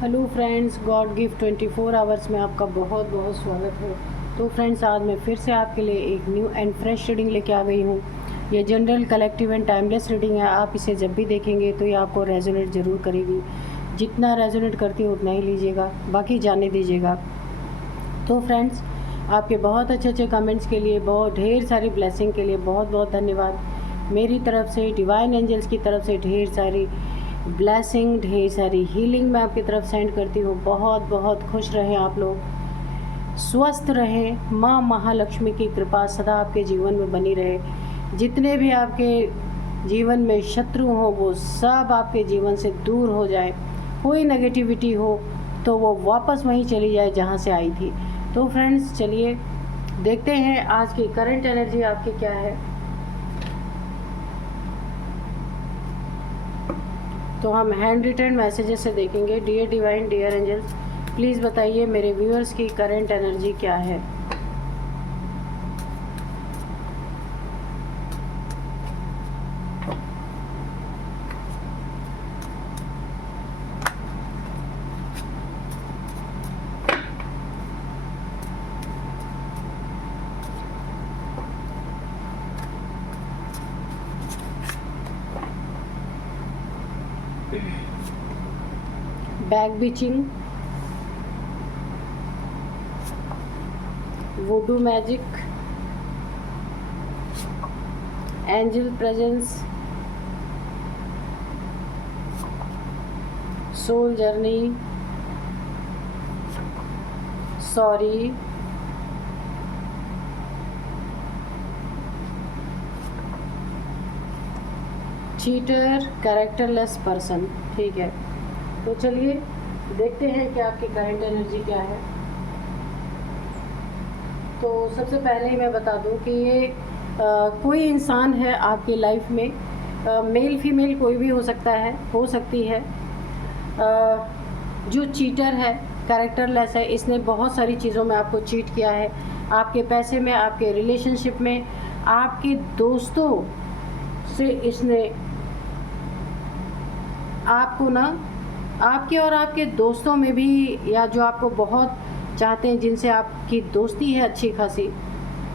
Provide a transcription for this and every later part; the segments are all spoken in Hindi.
Hello friends, God gift 24 hours में आपका बहुत बहुत स्वागत है। तो फ्रेंड्स, आज मैं फिर से आपके लिए एक न्यू एंड फ्रेश रीडिंग लेके आ गई हूँ। ये general, collective and timeless reading है। आप इसे जब भी देखेंगे तो ये आपको रेजोनेट ज़रूर करेगी। जितना रेजोनेट करती है उतना ही लीजिएगा, बाकी जाने दीजिएगा। तो फ्रेंड्स, आपके बहुत अच्छे अच्छे कमेंट्स के लिए, बहुत ढेर सारी ब्लेसिंग के लिए बहुत बहुत धन्यवाद। मेरी तरफ से, डिवाइन एंजल्स की तरफ से ढेर सारी ब्लेसिंग, ढेर सारी हीलिंग मैं आपकी तरफ सेंड करती हूँ। बहुत बहुत खुश रहें आप लोग, स्वस्थ रहें। माँ महालक्ष्मी की कृपा सदा आपके जीवन में बनी रहे। जितने भी आपके जीवन में शत्रु हों वो सब आपके जीवन से दूर हो जाए। कोई नेगेटिविटी हो तो वो वापस वहीं चली जाए जहाँ से आई थी। तो फ्रेंड्स, चलिए देखते हैं आज की करंट एनर्जी आपकी क्या है। तो हम हैंड रिटन मैसेजेस से देखेंगे। Dear divine, dear angels, please बताइए मेरे व्यूअर्स की करंट एनर्जी क्या है। Back bitching, voodoo magic, angel presence, soul journey, sorry, cheater, characterless person. ठीक है, तो चलिए देखते हैं कि आपकी करंट एनर्जी क्या है। तो सबसे पहले ही मैं बता दूं कि ये कोई इंसान है आपकी लाइफ में, मेल फीमेल कोई भी हो सकता है, हो सकती है। जो चीटर है, कैरेक्टरलेस है, इसने बहुत सारी चीज़ों में आपको चीट किया है। आपके पैसे में, आपके रिलेशनशिप में, आपके दोस्तों से इसने आपको ना, आपके और आपके दोस्तों में भी, या जो आपको बहुत चाहते हैं, जिनसे आपकी दोस्ती है अच्छी खासी,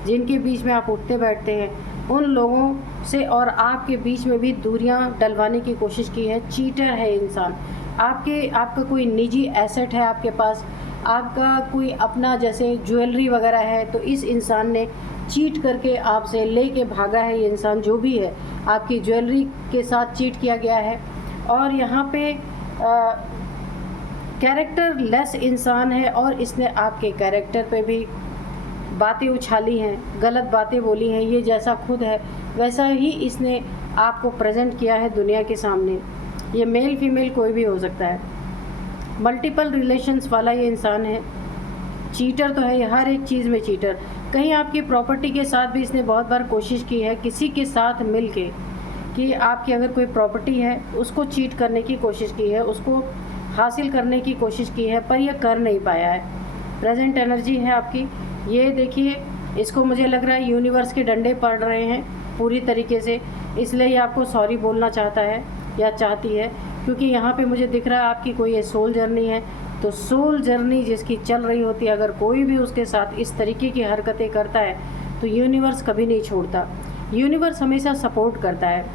जिनके बीच में आप उठते बैठते हैं, उन लोगों से और आपके बीच में भी दूरियां डलवाने की कोशिश की है। चीटर है इंसान। आपका कोई निजी एसेट है आपके पास, आपका कोई अपना जैसे ज्वेलरी वगैरह है, तो इस इंसान ने चीट करके आपसे लेके भागा है। ये इंसान जो भी है, आपकी ज्वेलरी के साथ चीट किया गया है। और यहाँ पे कैरेक्टर लेस इंसान है और इसने आपके कैरेक्टर पे भी बातें उछाली हैं, गलत बातें बोली हैं। ये जैसा खुद है वैसा ही इसने आपको प्रेजेंट किया है दुनिया के सामने। ये मेल फीमेल कोई भी हो सकता है। मल्टीपल रिलेशंस वाला ये इंसान है। चीटर तो है ये, हर एक चीज़ में चीटर। कहीं आपकी प्रॉपर्टी के साथ भी इसने बहुत बार कोशिश की है, किसी के साथ मिल के, कि आपकी अगर कोई प्रॉपर्टी है उसको चीट करने की कोशिश की है, उसको हासिल करने की कोशिश की है, पर यह कर नहीं पाया है। प्रेजेंट एनर्जी है आपकी, ये देखिए। इसको मुझे लग रहा है यूनिवर्स के डंडे पड़ रहे हैं पूरी तरीके से, इसलिए ये आपको सॉरी बोलना चाहता है या चाहती है, क्योंकि यहाँ पे मुझे दिख रहा है आपकी कोई ये सोल जर्नी है। तो सोल जर्नी जिसकी चल रही होती है, अगर कोई भी उसके साथ इस तरीके की हरकतें करता है तो यूनिवर्स कभी नहीं छोड़ता। यूनिवर्स हमेशा सपोर्ट करता है।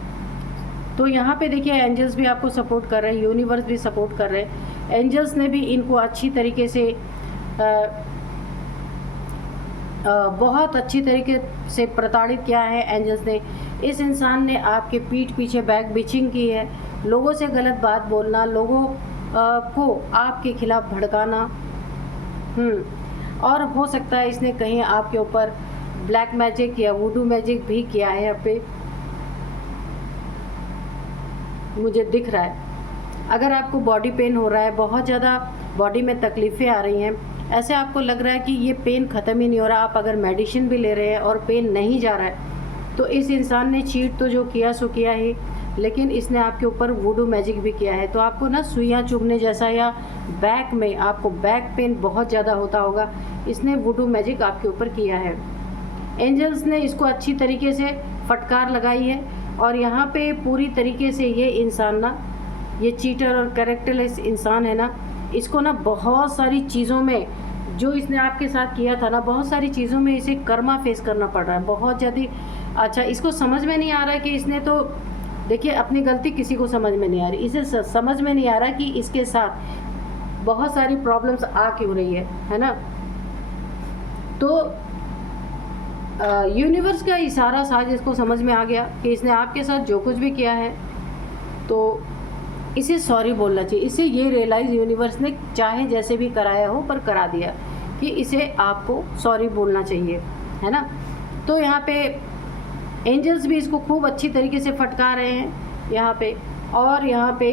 तो यहाँ पे देखिए, एंजल्स भी आपको सपोर्ट कर रहे हैं, यूनिवर्स भी सपोर्ट कर रहे हैं। एंजल्स ने भी इनको अच्छी तरीके से बहुत अच्छी तरीके से प्रताड़ित किया है। एंजल्स ने, इस इंसान ने आपके पीठ पीछे बैक बिचिंग की है, लोगों से गलत बात बोलना, लोगों को आपके खिलाफ भड़काना। और हो सकता है इसने कहीं आपके ऊपर ब्लैक मैजिक या वुडू मैजिक भी किया है। यहाँ पे मुझे दिख रहा है, अगर आपको बॉडी पेन हो रहा है, बहुत ज़्यादा बॉडी में तकलीफ़ें आ रही हैं, ऐसे आपको लग रहा है कि ये पेन ख़त्म ही नहीं हो रहा, आप अगर मेडिसिन भी ले रहे हैं और पेन नहीं जा रहा है, तो इस इंसान ने चीट तो जो किया सो किया ही, लेकिन इसने आपके ऊपर वुडू मैजिक भी किया है। तो आपको ना सुइयाँ चुभने जैसा, या बैक में आपको बैक पेन बहुत ज़्यादा होता होगा, इसने वुडू मैजिक आपके ऊपर किया है। एंजल्स ने इसको अच्छी तरीके से फटकार लगाई है। और यहाँ पे पूरी तरीके से ये इंसान ना, ये चीटर और कैरेक्टरलेस इंसान है ना, इसको ना बहुत सारी चीज़ों में, जो इसने आपके साथ किया था ना, बहुत सारी चीज़ों में इसे कर्मा फेस करना पड़ रहा है बहुत ज़्यादा। अच्छा, इसको समझ में नहीं आ रहा है कि इसने तो देखिए अपनी गलती किसी को समझ में नहीं आ रही, इसे समझ में नहीं आ रहा कि इसके साथ बहुत सारी प्रॉब्लम्स आ क्यों रही है ना। तो यूनिवर्स का इशारा साज इसको समझ में आ गया कि इसने आपके साथ जो कुछ भी किया है तो इसे सॉरी बोलना चाहिए। इसे ये रियलाइज़ यूनिवर्स ने चाहे जैसे भी कराया हो पर करा दिया कि इसे आपको सॉरी बोलना चाहिए, है ना। तो यहाँ पे एंजल्स भी इसको खूब अच्छी तरीके से फटका रहे हैं यहाँ पे। और यहाँ पे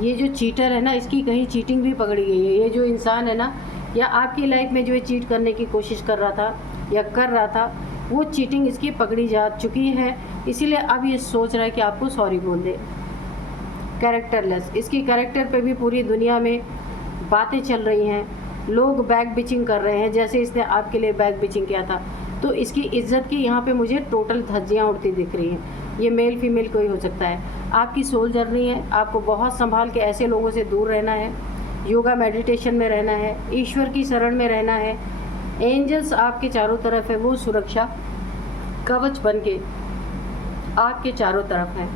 ये जो चीटर है ना, इसकी कहीं चीटिंग भी पकड़ी गई है। ये जो इंसान है ना, या आपकी लाइफ में जो चीट करने की कोशिश कर रहा था या कर रहा था, वो चीटिंग इसकी पकड़ी जा चुकी है। इसीलिए अब ये सोच रहा है कि आपको सॉरी बोल दे। कैरेक्टरलेस, इसकी कैरेक्टर पे भी पूरी दुनिया में बातें चल रही हैं, लोग बैक बिचिंग कर रहे हैं जैसे इसने आपके लिए बैक बिचिंग किया था। तो इसकी इज्जत की यहाँ पे मुझे टोटल धज्जियाँ उड़ती दिख रही हैं। ये मेल फीमेल कोई हो सकता है। आपकी सोल जर्नी है, आपको बहुत संभाल के ऐसे लोगों से दूर रहना है, योगा मेडिटेशन में रहना है, ईश्वर की शरण में रहना है। एंजल्स आपके चारों तरफ है, वो सुरक्षा कवच बन के आपके चारों तरफ है।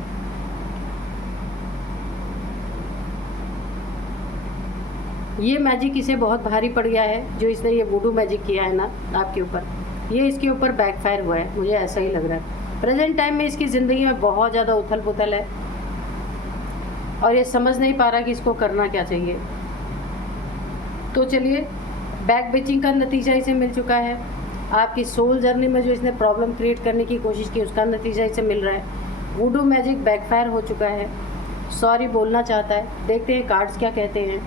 ये मैजिक इसे बहुत भारी पड़ गया है, जो इसने ये वुडू मैजिक किया है ना आपके ऊपर, ये इसके ऊपर बैकफायर हुआ है, मुझे ऐसा ही लग रहा है। प्रेजेंट टाइम में इसकी ज़िंदगी में बहुत ज़्यादा उथल पुथल है और ये समझ नहीं पा रहा कि इसको करना क्या चाहिए। तो चलिए, बैक बिचिंग का नतीजा इसे मिल चुका है। आपकी सोल जर्नी में जो इसने प्रॉब्लम क्रिएट करने की कोशिश की, उसका नतीजा इसे मिल रहा है। वुडू मैजिक बैकफायर हो चुका है, सॉरी बोलना चाहता है। देखते हैं कार्ड्स क्या कहते हैं।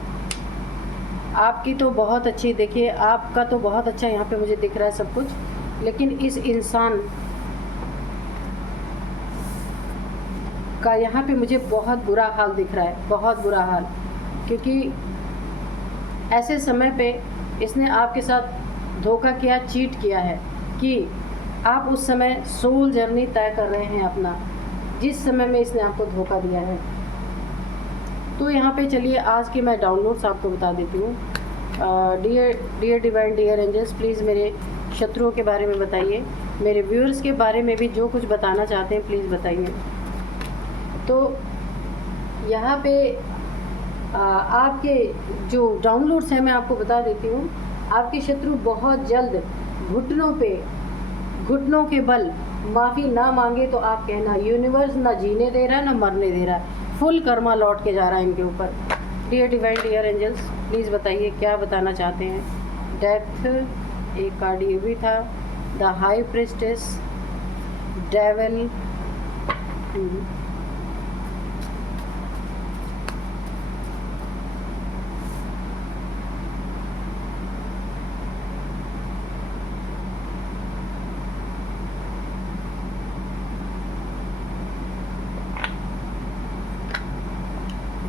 आपकी तो बहुत अच्छी, देखिए आपका तो बहुत अच्छा यहाँ पे मुझे दिख रहा है सब कुछ, लेकिन इस इंसान का यहाँ पे मुझे बहुत बुरा हाल दिख रहा है, बहुत बुरा हाल। क्योंकि ऐसे समय पे इसने आपके साथ धोखा किया, चीट किया है कि आप उस समय सोल जर्नी तय कर रहे हैं अपना, जिस समय में इसने आपको धोखा दिया है। तो यहाँ पे चलिए आज के मैं डाउनलोड्स आपको बता देती हूँ। Dear divine, dear angels, please मेरे शत्रुओं के बारे में बताइए, मेरे व्यूअर्स के बारे में भी जो कुछ बताना चाहते हैं प्लीज़ बताइए। तो यहाँ पे आपके जो डाउनलोड्स हैं मैं आपको बता देती हूँ। आपके शत्रु बहुत जल्द घुटनों के बल माफ़ी ना मांगे तो आप कहना, यूनिवर्स ना जीने दे रहा है ना मरने दे रहा है, फुल कर्मा लौट के जा रहा है इनके ऊपर। Dear divine, dear angels, please बताइए क्या बताना चाहते हैं। डेथ, एक कार्ड ये भी था, द हाई प्रिस्टेस, डेविल,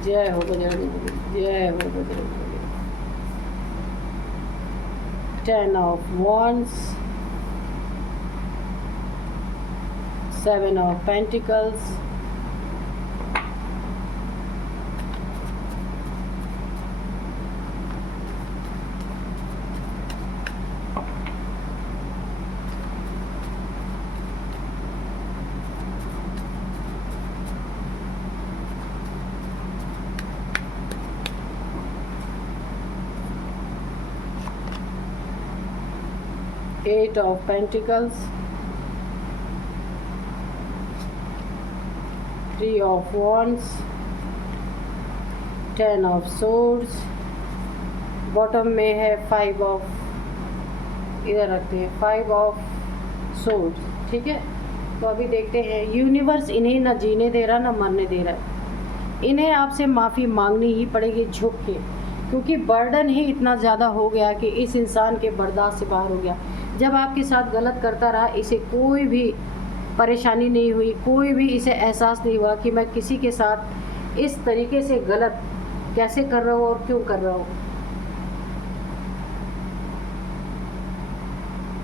जय हो बजरंगबली, जय हो Bajrangbali. 10 of Wands, 7 of Pentacles, Eight of Pentacles, 3 of Wands, 10 of Swords, bottom में है 5 ऑफ, इधर रखते हैं 5 ऑफ Swords, ठीक है। तो अभी देखते हैं, यूनिवर्स इन्हें ना जीने दे रहा ना मरने दे रहा है। इन्हें आपसे माफ़ी मांगनी ही पड़ेगी झुक के, क्योंकि बर्डन ही इतना ज़्यादा हो गया कि इस इंसान के बर्दाश्त से बाहर हो गया। जब आपके साथ गलत करता रहा, इसे कोई भी परेशानी नहीं हुई, कोई भी इसे एहसास नहीं हुआ कि मैं किसी के साथ इस तरीके से गलत कैसे कर रहा हूँ और क्यों कर रहा हूँ।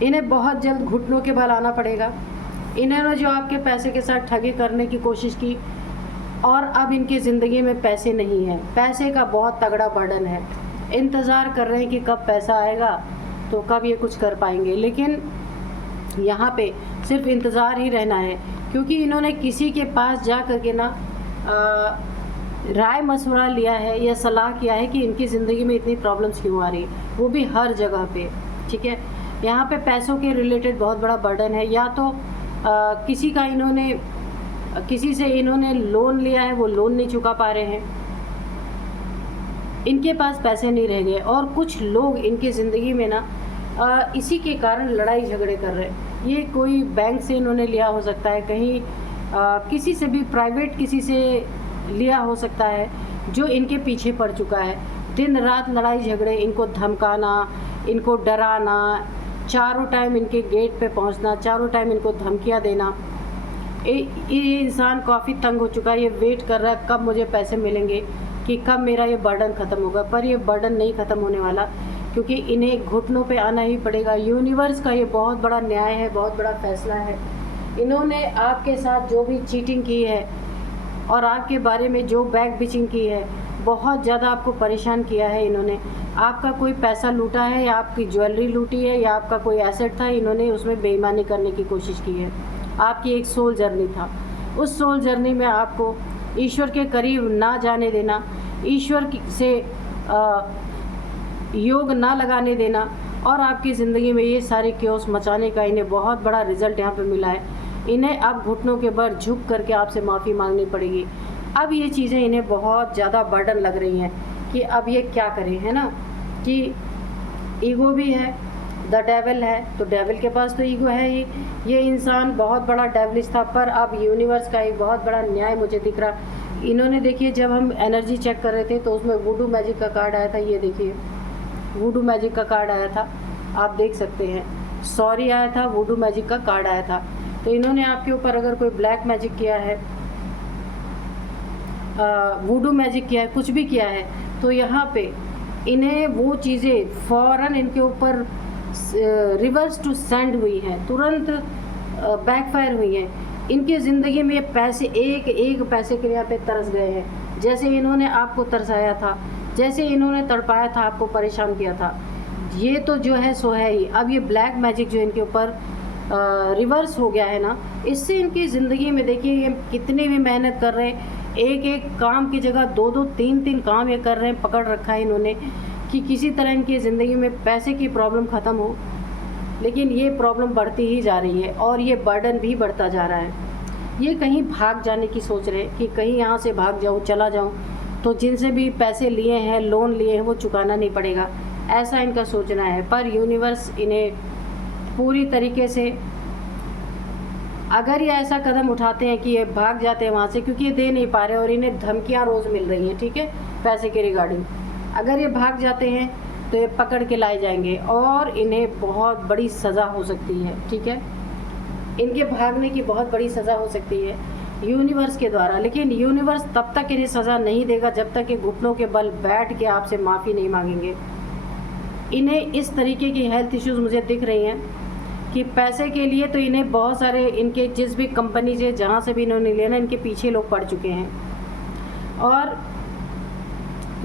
इन्हें बहुत जल्द घुटनों के बल आना पड़ेगा। इन्होंने जो आपके पैसे के साथ ठगी करने की कोशिश की, और अब इनकी ज़िंदगी में पैसे नहीं हैं, पैसे का बहुत तगड़ा बर्डन है। इंतज़ार कर रहे हैं कि कब पैसा आएगा तो कब ये कुछ कर पाएंगे, लेकिन यहाँ पे सिर्फ इंतज़ार ही रहना है, क्योंकि इन्होंने किसी के पास जा कर के ना राय मशवरा लिया है या सलाह किया है कि इनकी ज़िंदगी में इतनी प्रॉब्लम्स क्यों आ रही है, वो भी हर जगह पे। ठीक है, यहाँ पे पैसों के रिलेटेड बहुत बड़ा बर्डन है। या तो किसी से इन्होंने लोन लिया है, वो लोन नहीं चुका पा रहे हैं, इनके पास पैसे नहीं रह गए, और कुछ लोग इनकी ज़िंदगी में ना इसी के कारण लड़ाई झगड़े कर रहे हैं। ये कोई बैंक से इन्होंने लिया हो सकता है, कहीं किसी से भी प्राइवेट किसी से लिया हो सकता है, जो इनके पीछे पड़ चुका है। दिन रात लड़ाई झगड़े, इनको धमकाना, इनको डराना, चारों टाइम इनके गेट पे पहुंचना, चारों टाइम इनको धमकियां देना। ये इंसान काफ़ी तंग हो चुका है, ये वेट कर रहा है कब मुझे पैसे मिलेंगे, कि कब मेरा ये बर्डन ख़त्म होगा। पर ये बर्डन नहीं ख़त्म होने वाला, क्योंकि इन्हें घुटनों पे आना ही पड़ेगा। यूनिवर्स का ये बहुत बड़ा न्याय है, बहुत बड़ा फैसला है। इन्होंने आपके साथ जो भी चीटिंग की है और आपके बारे में जो बैक बिचिंग की है, बहुत ज़्यादा आपको परेशान किया है इन्होंने। आपका कोई पैसा लूटा है, या आपकी ज्वेलरी लूटी है, या आपका कोई एसेट था, इन्होंने उसमें बेईमानी करने की कोशिश की है। आपकी एक सोल जर्नी था, उस सोल जर्नी में आपको ईश्वर के करीब ना जाने देना, ईश्वर से योग ना लगाने देना, और आपकी ज़िंदगी में ये सारे क्योस मचाने का इन्हें बहुत बड़ा रिजल्ट यहाँ पे मिला है। इन्हें अब घुटनों के बल झुक करके आपसे माफ़ी मांगनी पड़ेगी। अब ये चीज़ें इन्हें बहुत ज़्यादा बर्डन लग रही हैं कि अब ये क्या करें, है ना। कि ईगो भी है, द डेविल है, तो डेविल के पास तो ईगो है ही। ये इंसान बहुत बड़ा डेविलिश था, पर अब यूनिवर्स का एक बहुत बड़ा न्याय मुझे दिख रहा। इन्होंने देखिए, जब हम एनर्जी चेक कर रहे थे तो उसमें वुडू मैजिक का कार्ड आया था। ये देखिए, वुडू मैजिक का कार्ड आया था, आप देख सकते हैं। सॉरी आया था, वुडू मैजिक का कार्ड आया था। तो इन्होंने आपके ऊपर अगर कोई ब्लैक मैजिक किया है, वुडू मैजिक किया है, कुछ भी किया है, तो यहाँ पे इन्हें वो चीज़ें फ़ौरन इनके ऊपर रिवर्स टू सेंड हुई हैं, तुरंत बैकफायर हुई हैं। इनकी ज़िंदगी में पैसे एक एक पैसे के यहाँ पे तरस गए हैं, जैसे इन्होंने आपको तरसाया था, जैसे इन्होंने तड़पाया था, आपको परेशान किया था। ये तो जो है सो है ही। अब ये ब्लैक मैजिक जो इनके ऊपर रिवर्स हो गया है ना, इससे इनकी ज़िंदगी में देखिए, ये कितनी भी मेहनत कर रहे हैं, एक एक काम की जगह दो दो तीन तीन काम ये कर रहे हैं, पकड़ रखा है इन्होंने कि किसी तरह इनकी ज़िंदगी में पैसे की प्रॉब्लम ख़त्म हो। लेकिन ये प्रॉब्लम बढ़ती ही जा रही है, और ये बर्डन भी बढ़ता जा रहा है। ये कहीं भाग जाने की सोच रहे हैं कि कहीं यहाँ से भाग जाऊँ, चला जाऊँ, तो जिनसे भी पैसे लिए हैं, लोन लिए हैं, वो चुकाना नहीं पड़ेगा, ऐसा इनका सोचना है। पर यूनिवर्स इन्हें पूरी तरीके से, अगर ये ऐसा कदम उठाते हैं कि ये भाग जाते हैं वहाँ से, क्योंकि ये दे नहीं पा रहे और इन्हें धमकियाँ रोज़ मिल रही हैं, ठीक है, पैसे के रिगार्डिंग, अगर ये भाग जाते हैं तो ये पकड़ के लाए जाएंगे और इन्हें बहुत बड़ी सज़ा हो सकती है। ठीक है, इनके भागने की बहुत बड़ी सज़ा हो सकती है यूनिवर्स के द्वारा। लेकिन यूनिवर्स तब तक इन्हें सज़ा नहीं देगा जब तक ये घुटनों के बल बैठ के आपसे माफ़ी नहीं मांगेंगे। इन्हें इस तरीके की हेल्थ इश्यूज़ मुझे दिख रही हैं कि पैसे के लिए तो इन्हें बहुत सारे, इनके जिस भी कंपनी से जहाँ से भी इन्होंने लिया ना, इनके पीछे लोग पड़ चुके हैं। और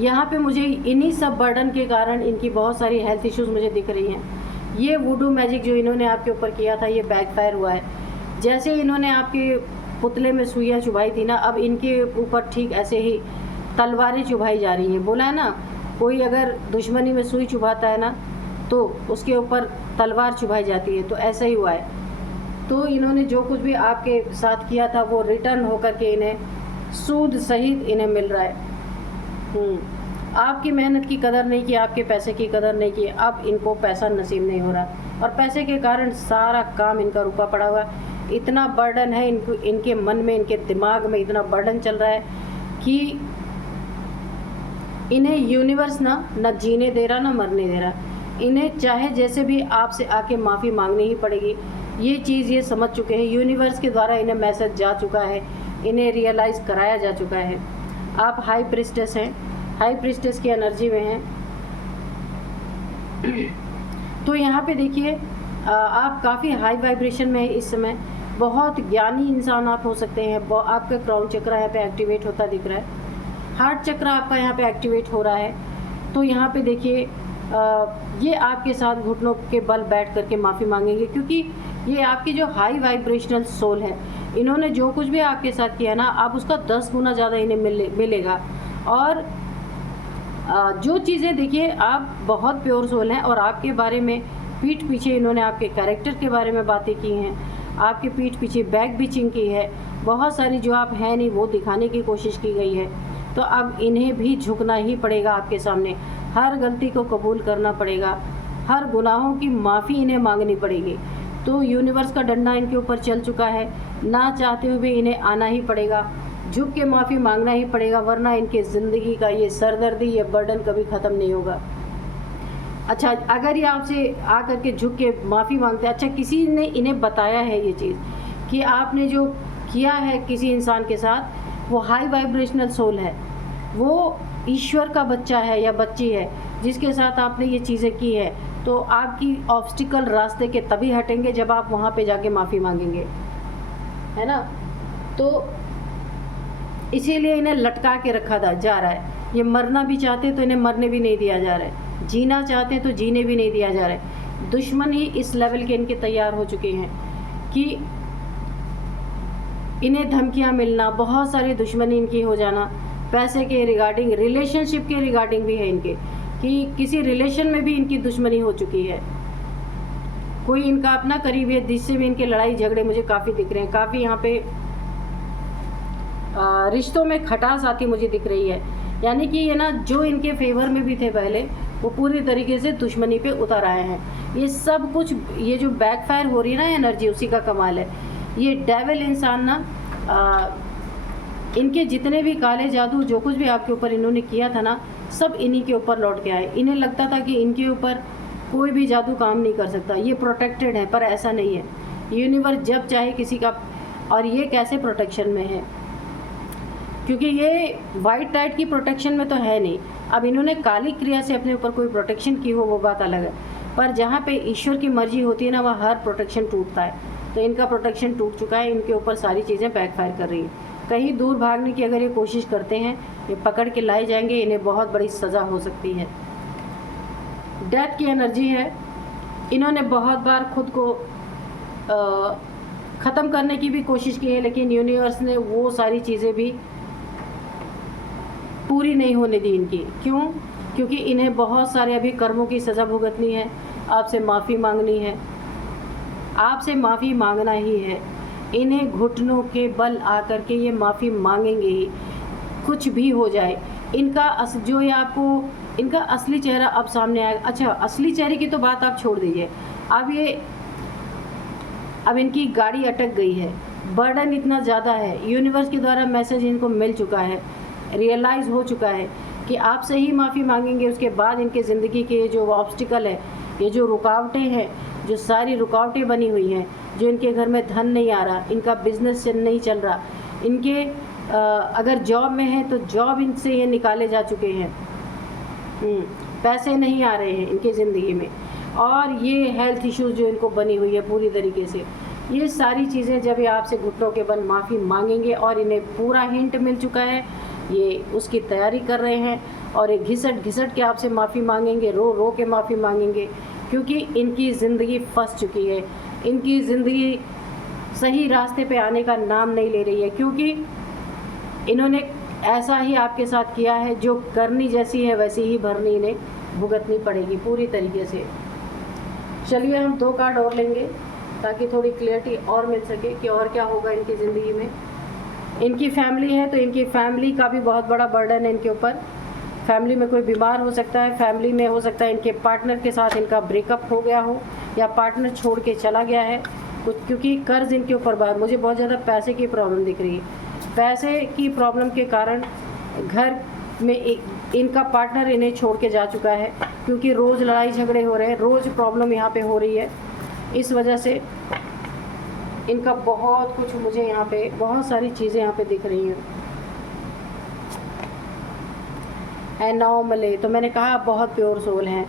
यहाँ पे मुझे इन्हीं सब बर्डन के कारण इनकी बहुत सारी हेल्थ इश्यूज़ मुझे दिख रही हैं। ये वुडू मैजिक जो इन्होंने आपके ऊपर किया था, ये बैकफायर हुआ है। जैसे इन्होंने आपके पुतले में सुइयाँ चुभाई थी ना, अब इनके ऊपर ठीक ऐसे ही तलवारें चुभाई जा रही हैं। बोला है ना, कोई अगर दुश्मनी में सुई चुभाता है ना, तो उसके ऊपर तलवार चुभाई जाती है, तो ऐसा ही हुआ है। तो इन्होंने जो कुछ भी आपके साथ किया था, वो रिटर्न होकर के इन्हें सूद सहित इन्हें मिल रहा है। आपकी मेहनत की कदर नहीं की, आपके पैसे की कदर नहीं की, अब इनको पैसा नसीब नहीं हो रहा, और पैसे के कारण सारा काम इनका रुका पड़ा हुआ। इतना बर्डन है इनको, इनके मन में, इनके दिमाग में इतना बर्डन चल रहा है कि इन्हें यूनिवर्स ना जीने दे रहा, ना मरने दे रहा। इन्हें चाहे जैसे भी आपसे आके माफ़ी मांगनी ही पड़ेगी। ये चीज़ ये समझ चुके हैं, यूनिवर्स के द्वारा इन्हें मैसेज जा चुका है, इन्हें रियलाइज़ कराया जा चुका है। आप हाई प्रिस्टेस हैं, हाई प्रिस्टेस की एनर्जी में हैं। तो यहाँ पे देखिए, आप काफ़ी हाई वाइब्रेशन में हैं इस समय। बहुत ज्ञानी इंसान आप हो सकते हैं। आपका क्राउन चक्र यहाँ पे एक्टिवेट होता दिख रहा है, हार्ट चक्र आपका यहाँ पे एक्टिवेट हो रहा है। तो यहाँ पे देखिए ये आपके साथ घुटनों के बल बैठ करके माफ़ी मांगेंगे, क्योंकि ये आपकी जो हाई वाइब्रेशनल सोल है, इन्होंने जो कुछ भी आपके साथ किया ना, आप उसका 10 गुना ज़्यादा इन्हें मिलेगा। और जो चीज़ें देखिए, आप बहुत प्योर सोल हैं और आपके बारे में पीठ पीछे इन्होंने आपके कैरेक्टर के बारे में बातें की हैं, आपके पीठ पीछे बैक बिचिंग की है, बहुत सारी जो आप हैं नहीं वो दिखाने की कोशिश की गई है। तो अब इन्हें भी झुकना ही पड़ेगा आपके सामने, हर गलती को कबूल करना पड़ेगा, हर गुनाहों की माफ़ी इन्हें मांगनी पड़ेगी। तो यूनिवर्स का डंडा इनके ऊपर चल चुका है, ना चाहते हुए इन्हें आना ही पड़ेगा, झुक के माफ़ी मांगना ही पड़ेगा, वरना इनके ज़िंदगी का ये सरदर्दी, ये बर्डन कभी ख़त्म नहीं होगा। अच्छा, अगर ये आपसे आकर के झुक के माफ़ी मांगते हैं, अच्छा किसी ने इन्हें बताया है ये चीज़ कि आपने जो किया है किसी इंसान के साथ, वो हाई वाइब्रेशनल सोल है, वो ईश्वर का बच्चा है या बच्ची है जिसके साथ आपने ये चीज़ें की है, तो आपकी ऑब्स्टिकल रास्ते के तभी हटेंगे जब आप वहाँ पे जाके माफ़ी मांगेंगे, है ना। तो इसीलिए इन्हें लटका के रखा जा रहा है। ये मरना भी चाहते तो इन्हें मरने भी नहीं दिया जा रहा है, जीना चाहते तो जीने भी नहीं दिया जा रहा है। दुश्मन ही इस लेवल के इनके तैयार हो चुके हैं कि इन्हें धमकियां मिलना, बहुत सारी दुश्मनी इनकी हो जाना, पैसे के रिगार्डिंग, रिलेशनशिप के रिगार्डिंग भी है इनके, कि किसी रिलेशन में भी इनकी दुश्मनी हो चुकी है। कोई इनका अपना करीब है जिससे भी इनके लड़ाई झगड़े मुझे काफ़ी दिख रहे हैं, काफ़ी यहाँ पे रिश्तों में खटास आती मुझे दिख रही है। यानी कि ये ना, जो इनके फेवर में भी थे पहले, वो पूरी तरीके से दुश्मनी पे उतर आए हैं। ये सब कुछ, ये जो बैकफायर हो रही है ना एनर्जी, उसी का कमाल है। ये डेविल इंसान ना, इनके जितने भी काले जादू, जो कुछ भी आपके ऊपर इन्होंने किया था ना, सब इन्हीं के ऊपर लौट के आए। इन्हें लगता था कि इनके ऊपर कोई भी जादू काम नहीं कर सकता, ये प्रोटेक्टेड है, पर ऐसा नहीं है। यूनिवर्स जब चाहे किसी का, और ये कैसे प्रोटेक्शन में है, क्योंकि ये वाइट टाइट की प्रोटेक्शन में तो है नहीं। अब इन्होंने काली क्रिया से अपने ऊपर कोई प्रोटेक्शन की हो, वो बात अलग है, पर जहाँ पे ईश्वर की मर्जी होती है ना, वहाँ हर प्रोटेक्शन टूटता है। तो इनका प्रोटेक्शन टूट चुका है, इनके ऊपर सारी चीज़ें बैकफायर कर रही हैं। कहीं दूर भागने की अगर ये कोशिश करते हैं, ये पकड़ के लाए जाएंगे, इन्हें बहुत बड़ी सज़ा हो सकती है। डेथ की एनर्जी है, इन्होंने बहुत बार खुद को ख़त्म करने की भी कोशिश की है, लेकिन यूनिवर्स ने वो सारी चीज़ें भी पूरी नहीं होने दी इनकी। क्यों? क्योंकि इन्हें बहुत सारे अभी कर्मों की सज़ा भुगतनी है, आपसे माफ़ी मांगनी है, आपसे माफ़ी मांगना ही है। इन्हें घुटनों के बल आकर के ये माफ़ी मांगेंगे ही, कुछ भी हो जाए। इनका जो ये आपको, इनका असली चेहरा अब सामने आएगा। अच्छा, असली चेहरे की तो बात आप छोड़ दीजिए, अब इनकी गाड़ी अटक गई है, बर्डन इतना ज़्यादा है, यूनिवर्स के द्वारा मैसेज इनको मिल चुका है, रियलाइज़ हो चुका है कि आपसे ही माफ़ी मांगेंगे। उसके बाद इनके ज़िंदगी के जो ऑब्स्टिकल है, ये जो रुकावटें हैं, जो सारी रुकावटें बनी हुई हैं, जो इनके घर में धन नहीं आ रहा, इनका बिजनेस नहीं चल रहा, इनके अगर जॉब में है तो जॉब इनसे ये निकाले जा चुके हैं, पैसे नहीं आ रहे हैं इनके ज़िंदगी में, और ये हेल्थ इश्यूज़ जो इनको बनी हुई है पूरी तरीके से, ये सारी चीज़ें जब ये आपसे घुटनों के बल माफ़ी मांगेंगे, और इन्हें पूरा हिंट मिल चुका है, ये उसकी तैयारी कर रहे हैं, और ये घिसट घिसट के आपसे माफ़ी मांगेंगे, रो रो के माफ़ी मांगेंगे, क्योंकि इनकी ज़िंदगी फंस चुकी है, इनकी ज़िंदगी सही रास्ते पे आने का नाम नहीं ले रही है, क्योंकि इन्होंने ऐसा ही आपके साथ किया है, जो करनी जैसी है वैसी ही भरनी इन्हें भुगतनी पड़ेगी पूरी तरीके से। चलिए हम 2 कार्ड और लेंगे ताकि थोड़ी क्लियरिटी और मिल सके कि और क्या होगा इनकी ज़िंदगी में। इनकी फैमिली है, तो इनकी फैमिली का भी बहुत बड़ा बर्डन है इनके ऊपर। फैमिली में कोई बीमार हो सकता है, फैमिली में हो सकता है इनके पार्टनर के साथ इनका ब्रेकअप हो गया हो, या पार्टनर छोड़ के चला गया है कुछ, क्योंकि कर्ज़ इनके ऊपर मुझे बहुत ज़्यादा पैसे की प्रॉब्लम दिख रही है। पैसे की प्रॉब्लम के कारण घर में इनका पार्टनर इन्हें छोड़ के जा चुका है, क्योंकि रोज़ लड़ाई झगड़े हो रहे हैं, रोज़ प्रॉब्लम यहाँ पे हो रही है। इस वजह से इनका बहुत कुछ, मुझे यहाँ पे बहुत सारी चीज़ें यहाँ पे दिख रही हैं। एनॉमली, तो मैंने कहा आप बहुत प्योर सोल हैं।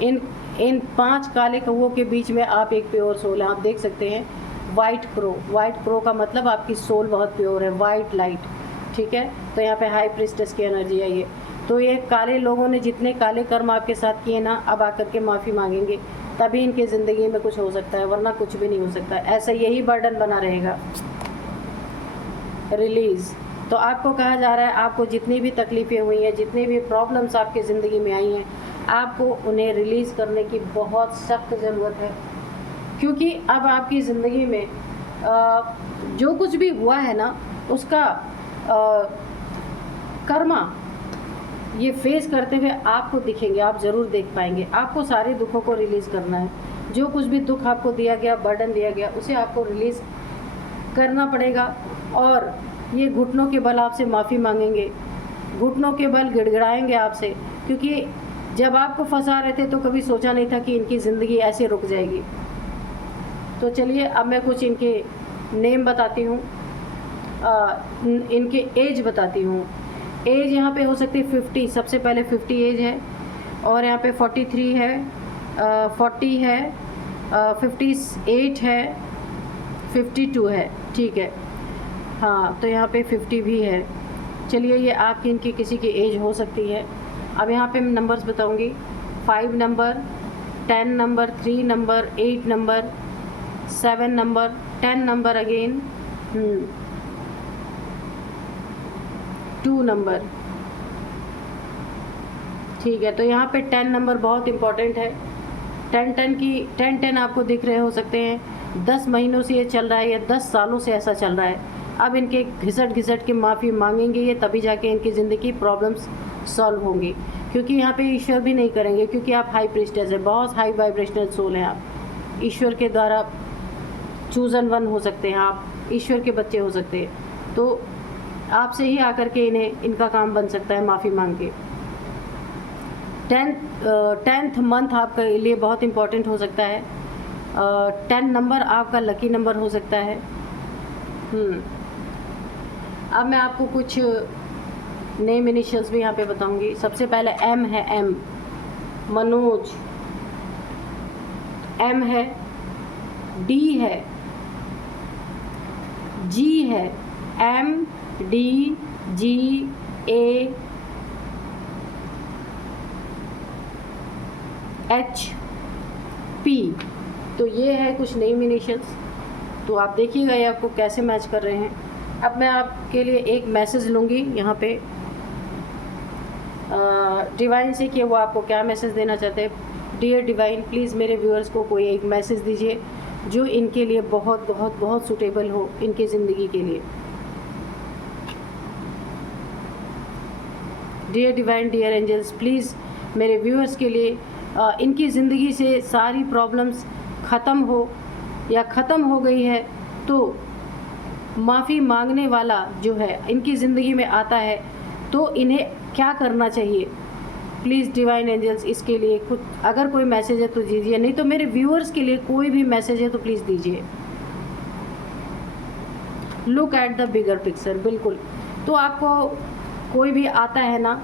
इन 5 काले कौवों के बीच में आप एक प्योर सोल हैं। आप देख सकते हैं वाइट क्रो का मतलब आपकी सोल बहुत प्योर है, वाइट लाइट, ठीक है। तो यहाँ पे हाई प्रीस्टेस की एनर्जी है ये। तो ये काले लोगों ने जितने काले कर्म आपके साथ किए ना, अब आकर के माफ़ी मांगेंगे, तभी इनकी ज़िंदगी में कुछ हो सकता है, वरना कुछ भी नहीं हो सकता। ऐसा यही बर्डन बना रहेगा। रिलीज़, तो आपको कहा जा रहा है आपको जितनी भी तकलीफ़ें हुई हैं, जितनी भी प्रॉब्लम्स आपकी ज़िंदगी में आई हैं, आपको उन्हें रिलीज़ करने की बहुत सख्त ज़रूरत है। क्योंकि अब आपकी ज़िंदगी में जो कुछ भी हुआ है ना, उसका कर्मा ये फेस करते हुए आपको दिखेंगे, आप ज़रूर देख पाएंगे। आपको सारे दुखों को रिलीज़ करना है। जो कुछ भी दुख आपको दिया गया, बर्डन दिया गया, उसे आपको रिलीज़ करना पड़ेगा। और ये घुटनों के बल आपसे माफ़ी मांगेंगे, घुटनों के बल गिड़गिड़ाएंगे आपसे, क्योंकि जब आपको फंसा रहे थे तो कभी सोचा नहीं था कि इनकी ज़िंदगी ऐसे रुक जाएगी। तो चलिए अब मैं कुछ इनके नेम बताती हूँ, इनके एज बताती हूँ। एज यहाँ पे हो सकती है 50, सबसे पहले 50 एज है, और यहाँ पे 43 है, 40 है, 58 है, 52 है, ठीक है। हाँ, तो यहाँ पे 50 भी है। चलिए, ये आपकी इनकी किसी की एज हो सकती है। अब यहाँ पे मैं नंबर्स बताऊँगी। 5 number, 10 number, 3 number, 8 number, 7 number, 10 number again, 2 number, ठीक है। तो यहाँ पे 10 नंबर बहुत इम्पॉर्टेंट है। 10 आपको दिख रहे हो सकते हैं। 10 महीनों से ये चल रहा है, या 10 सालों से ऐसा चल रहा है। अब इनके घिसट के माफ़ी मांगेंगे ये, तभी जाके इनकी ज़िंदगी प्रॉब्लम्स सॉल्व होंगी। क्योंकि यहाँ पे ईश्वर भी नहीं करेंगे, क्योंकि आप हाई प्रीस्टेस है, बहुत हाई वाइब्रेशनल सोल हैं आप। ईश्वर के द्वारा चूज़न वन हो सकते हैं आप, ईश्वर के बच्चे हो सकते हैं। तो आपसे ही आकर के इनका काम बन सकता है माफ़ी मांग के। 10th मंथ आपके लिए बहुत इम्पॉर्टेंट हो सकता है। 10 नंबर आपका लकी नंबर हो सकता है। अब मैं आपको कुछ नेम इनिशियल्स भी यहाँ पे बताऊंगी। सबसे पहले M है, M मनोज, M है, D है, G है, M D G A H P। तो ये है कुछ नेम इनिशियल्स। तो आप देखिएगा ये आपको कैसे मैच कर रहे हैं। अब मैं आपके लिए एक मैसेज लूँगी यहाँ पे डिवाइन से, कि वो आपको क्या मैसेज देना चाहते हैं। डियर डिवाइन, प्लीज़ मेरे व्यूअर्स को कोई एक मैसेज दीजिए जो इनके लिए बहुत बहुत बहुत सूटेबल हो, इनकी ज़िंदगी के लिए। Dear divine, dear angels, please मेरे व्यूअर्स के लिए इनकी ज़िंदगी से सारी प्रॉब्लम्स ख़त्म हो, या ख़त्म हो गई है तो माफ़ी मांगने वाला जो है इनकी ज़िंदगी में आता है, तो इन्हें क्या करना चाहिए। प्लीज़ डिवाइन एंजल्स इसके लिए कुछ अगर कोई मैसेज है तो दीजिए, नहीं तो मेरे व्यूअर्स के लिए कोई भी मैसेज है तो प्लीज़ दीजिए। Look at the bigger picture, बिल्कुल। तो आपको कोई भी आता है ना,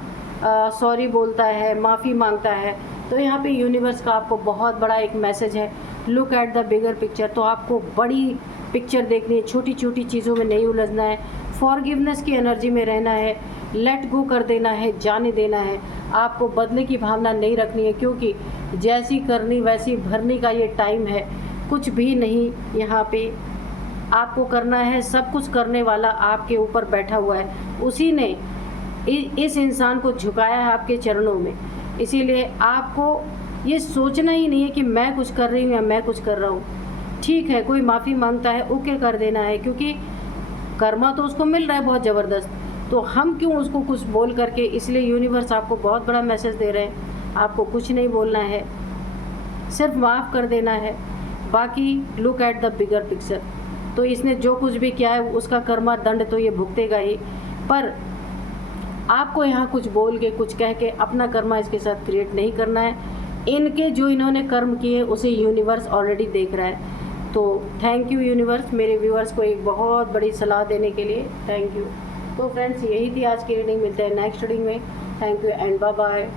सॉरी बोलता है, माफ़ी मांगता है, तो यहाँ पे यूनिवर्स का आपको बहुत बड़ा एक मैसेज है, look at the bigger picture. तो आपको बड़ी पिक्चर देखनी है, छोटी छोटी चीज़ों में नहीं उलझना है, फॉरगिवनेस की एनर्जी में रहना है, लेट गो कर देना है, जाने देना है। आपको बदले की भावना नहीं रखनी है, क्योंकि जैसी करनी वैसी भरनी का ये टाइम है। कुछ भी नहीं यहाँ पे आपको करना है, सब कुछ करने वाला आपके ऊपर बैठा हुआ है, उसी ने इस इंसान को झुकाया है आपके चरणों में। इसीलिए आपको ये सोचना ही नहीं है कि मैं कुछ कर रही हूँ या मैं कुछ कर रहा हूँ। ठीक है, कोई माफ़ी मांगता है, ओके कर देना है, क्योंकि कर्मा तो उसको मिल रहा है बहुत ज़बरदस्त, तो हम क्यों उसको कुछ बोल करके। इसलिए यूनिवर्स आपको बहुत बड़ा मैसेज दे रहे हैं, आपको कुछ नहीं बोलना है, सिर्फ माफ़ कर देना है। बाकी look at the bigger picture. तो इसने जो कुछ भी किया है उसका कर्मा दंड तो ये भुगतेगा ही, पर आपको यहाँ कुछ बोल के, कुछ कह के अपना कर्मा इसके साथ क्रिएट नहीं करना है। इनके जो इन्होंने कर्म किए उसे यूनिवर्स ऑलरेडी देख रहा है। तो थैंक यू यूनिवर्स, मेरे व्यूअर्स को एक बहुत बड़ी सलाह देने के लिए थैंक यू। तो फ्रेंड्स, यही थी आज की रीडिंग। मिलते हैं नेक्स्ट रीडिंग में। Thank you and bye bye.